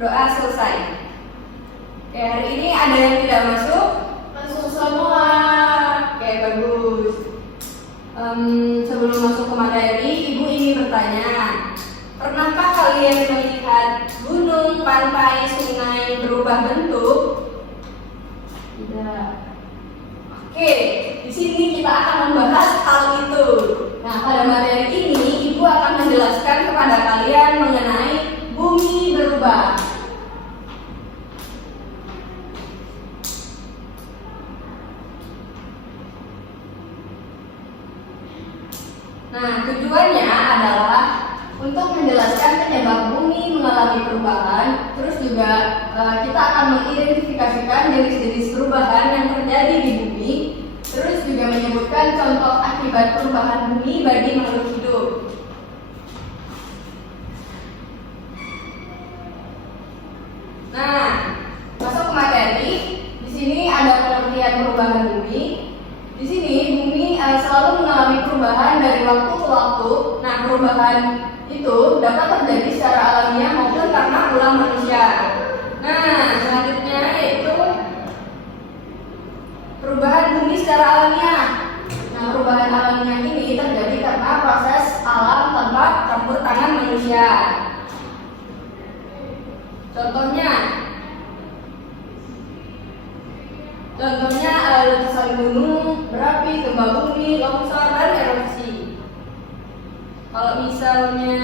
berdoa selesai. Oke, hari ini ada yang tidak masuk? Masuk semua. Oke, bagus. Sebelum masuk ke materi, Ibu ingin bertanya, pernahkah kalian melihat gunung, pantai, sungai berubah bentuk? Tidak. Oke, di sini kita akan membahas hal itu. Nah, pada materi ini Ibu akan menjelaskan kepada kalian mengenai bumi berubah. Nah, tujuannya adalah untuk menjelaskan penyebab bumi mengalami perubahan. Terus juga kita akan mengidentifikasikan jenis-jenis perubahan yang terjadi di bumi. Terus juga menyebutkan contoh akibat perubahan bumi bagi makhluk hidup. Nah, masuk ke materi. Di sini ada pengertian perubahan bumi. Di sini bumi selalu mengalami perubahan dari waktu ke waktu. Nah, perubahan itu dapat terjadi secara alamiah maupun karena ulah manusia. Nah, selanjutnya yaitu perubahan bumi secara alamiah. Nah, perubahan alamiah ini terjadi karena proses alam tanpa campur tangan manusia. Contohnya letusan gunung, berapi, gempa bumi, longsor, dan erupsi. Kalau misalnya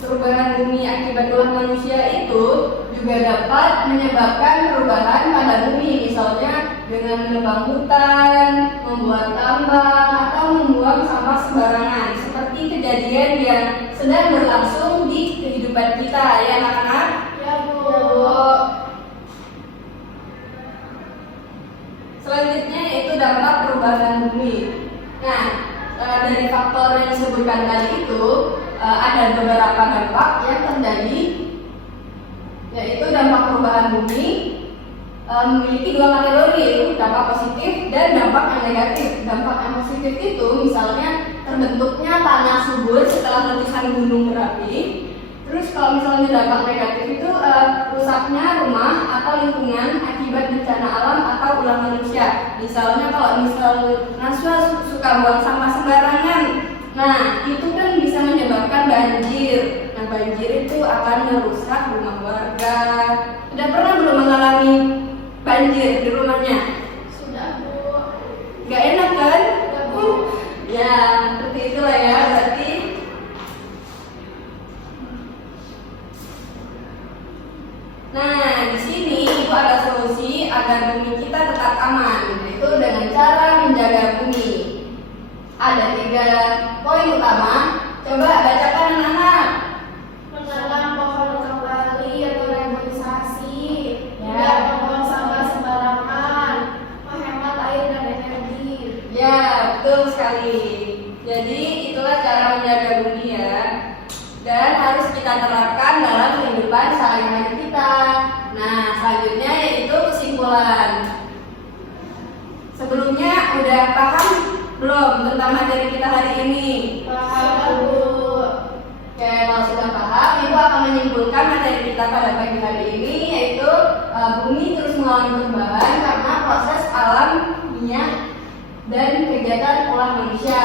perubahan bumi akibat ulah manusia itu juga dapat menyebabkan perubahan pada bumi, misalnya dengan menebang hutan, membuat tambang, atau membuang sampah sembarangan, seperti kejadian yang sedang berlangsung di kehidupan kita, ya anak-anak? Ya, Bu. Ya, Bu. Selanjutnya yaitu dampak perubahan bumi. Nah, dari faktor yang disebutkan tadi itu ada beberapa dampak yang terjadi, yaitu dampak perubahan bumi memiliki dua kategori, yaitu dampak positif dan dampak yang negatif. Dampak yang positif itu misalnya terbentuknya tanah subur setelah letusan gunung berapi. Terus kalau misalnya dampak negatif itu rusaknya rumah atau lingkungan akibat bencana alam atau ulah manusia. Misalnya kalau mahasiswa suka buang sampah sembarangan, nah itu kan bisa menyebabkan banjir. Nah, banjir itu akan merusak rumah warga. Sudah pernah belum mengalami banjir di rumahnya? Sudah, Bu. Gak enak kan? Ya, Bu. Ya, seperti itulah ya berarti. Nah, di sini Ibu ada solusi agar bumi kita tetap aman, yaitu dengan cara menjaga bumi. Ada 3 poin utama. Coba bacakan anak-anak. Menanam pohon kembali atau reboisasi. Ya. Tidak membuang sampah sembarangan. Menghemat air dan energi. Ya, betul sekali. Jadi itulah cara menjaga bumi ya. Dan harus kita terapkan dalam kehidupan sehari-hari kita. Nah, selanjutnya yaitu kesimpulan. Sebelumnya udah paham belum tentang materi kita hari ini? Paham, Bu. Oke, kalau sudah paham, Ibu akan menyimpulkan materi kita pada pagi hari ini, yaitu bumi terus mengalami perubahan karena proses alam, minyak, dan kegiatan ulah manusia.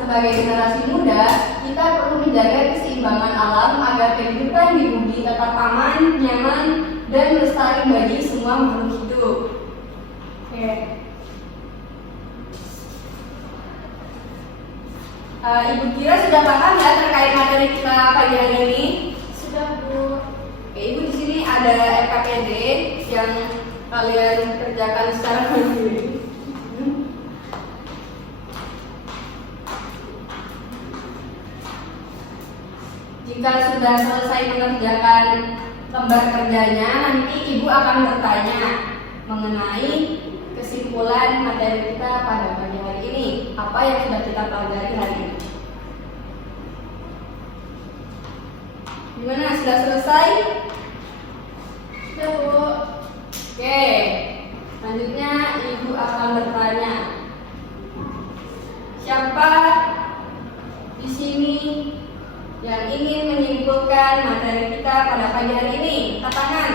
Sebagai generasi muda, kita perlu menjaga keseimbangan alam agar kehidupan di bumi tetap aman, nyaman, dan lestari bagi semua makhluk hidup. Oke. Ibu kira sudah paham ya terkait materi kita pagi hari ini? Sudah, Bu. Oke, Ibu di sini ada RKPD yang kalian kerjakan secara mandiri. Jika sudah selesai mengerjakan lembar kerjanya, nanti Ibu akan bertanya mengenai kesimpulan materi kita pada pagi hari ini. Apa yang sudah kita pelajari hari ini? Gimana? Sudah selesai? Sudah, Bu. Oke. Selanjutnya Ibu akan bertanya, siapa di sini yang ingin menyimpulkan menyimpulkan materi kita pada pagi hari ini? Angkat tangan.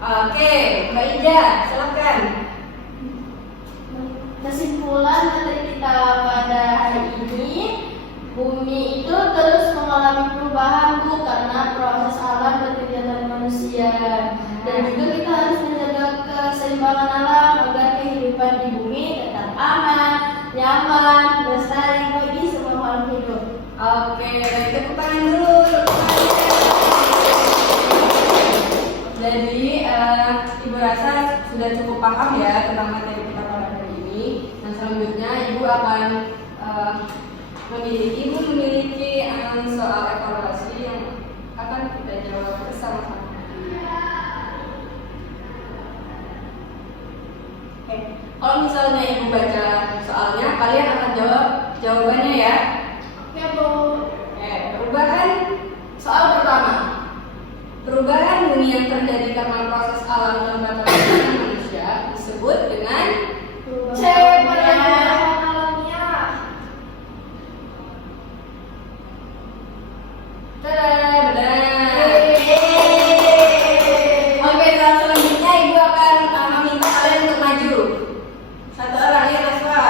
Oke, Mbak Ija, silakan. Kesimpulan materi kita pada hari ini, bumi itu terus mengalami perubahan Bu karena proses alam dan kegiatan manusia. Dan juga kita harus menjaga keseimbangan alam agar kehidupan di bumi tetap aman, nyaman, lestari bagi semua makhluk hidup. Oke, tepuk tangan dulu. Jadi, Ibu rasa sudah cukup paham ya tentang materi kita pada hari ini. Nah, selanjutnya Ibu akan memiliki soal evaluasi yang akan kita jawab bersama-sama. Oke, kalau misalnya Ibu baca soalnya, kalian akan jawab jawabannya ya. Oke Bu. Soal pertama. Perubahan bumi yang terjadi karena proses alam dan pergerakan manusia disebut dengan C. Perubahan alamnya. Tada, benar. Oke, selanjutnya Ibu akan meminta kalian untuk maju. Satu orang ya, Naswa.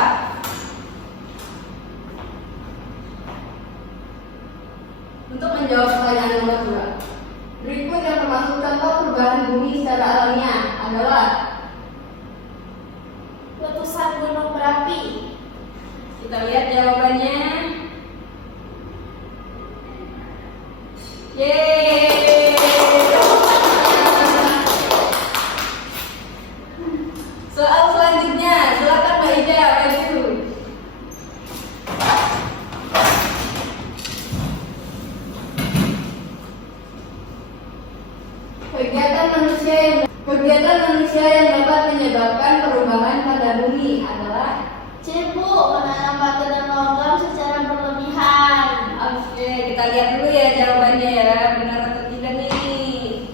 Untuk menjawab pertanyaan nomor 2, berikut yang termasuk contoh perubahan bumi secara alamiah adalah Letusan gunung berapi. kita lihat jawabannya. Yeay. Soal selanjutnya, silakan Mbak Ida maju. Kegiatan manusia yang dapat menyebabkan perubahan pada bumi adalah C. Bu, menanam batu dan logam secara berlebihan. Oke, kita lihat dulu ya jawabannya ya, benar atau tidak nih.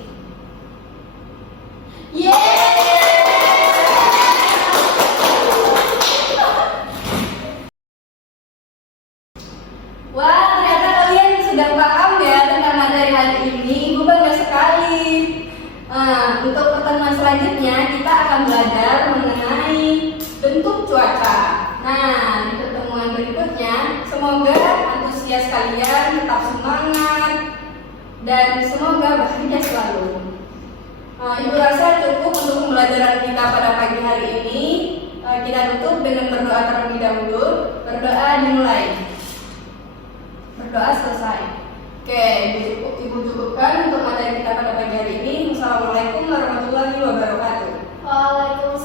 Wah, ternyata kalian sudah paham ya tentang materi hari ini. Gue bangga sekali. Untuk pertemuan selanjutnya kita akan belajar mengenai bentuk cuaca. Nah, di pertemuan berikutnya semoga antusias kalian tetap semangat dan semoga bahagia selalu. Ibu rasa cukup untuk pembelajaran kita pada pagi hari ini. Kita tutup dengan berdoa terlebih dahulu. Berdoa dimulai. Berdoa selesai. Oke, Ibu cukupkan untuk materi kita pada pagi hari ini. Wassalamualaikum warahmatullahi wabarakatuh. Waalaikumsalam.